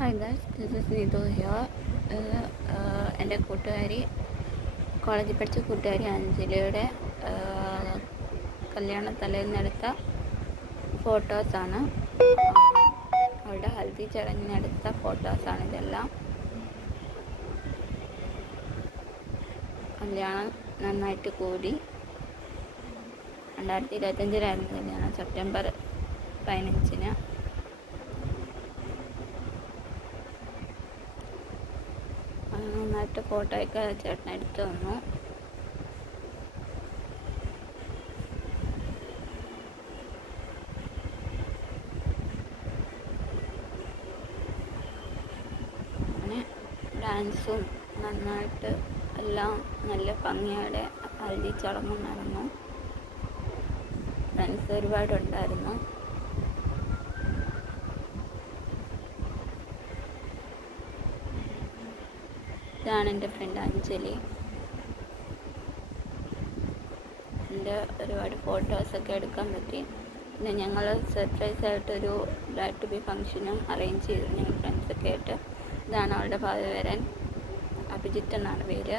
Hi guys, this is Neethu here. ഇത് എൻ്റെ കൂട്ടുകാരി, കോളേജിൽ പഠിച്ച കൂട്ടുകാരി അഞ്ജലിയുടെ കല്യാണ തലേന്നെടുത്ത ഫോട്ടോസാണ്. അവളുടെ ഹൽദി ചടങ്ങിനെടുത്ത ഫോട്ടോസാണ് ഇതെല്ലാം. കല്യാണം നന്നായിട്ട് കൂടി. 2025 കല്യാണം, സെപ്റ്റംബർ 15. നന്നായിട്ട് ഫോട്ടോയൊക്കെ ചേട്ടൻ എടുത്തു തന്നു. അങ്ങനെ ഡാൻസും നന്നായിട്ട് എല്ലാം നല്ല ഭംഗിയോടെ ഹൽദി ചടങ്ങും നടന്നു. ഫ്രണ്ട്സ് ഒരുപാടുണ്ടായിരുന്നു. ഇതാണ് എൻ്റെ ഫ്രണ്ട് അഞ്ജലി. എൻ്റെ ഒരുപാട് ഫോട്ടോസൊക്കെ എടുക്കാൻ പറ്റി. പിന്നെ ഞങ്ങൾ സർപ്രൈസായിട്ടൊരു ബ്രൈഡ് ടു ബി ഫംഗ്ഷനും അറേഞ്ച് ചെയ്തു ഞങ്ങൾ ഫ്രണ്ട്സൊക്കെ ആയിട്ട്. ഇതാണ് അവളുടെ ഭാവി വരൻ, അഭിജിത്ത് എന്നാണ് പേര്.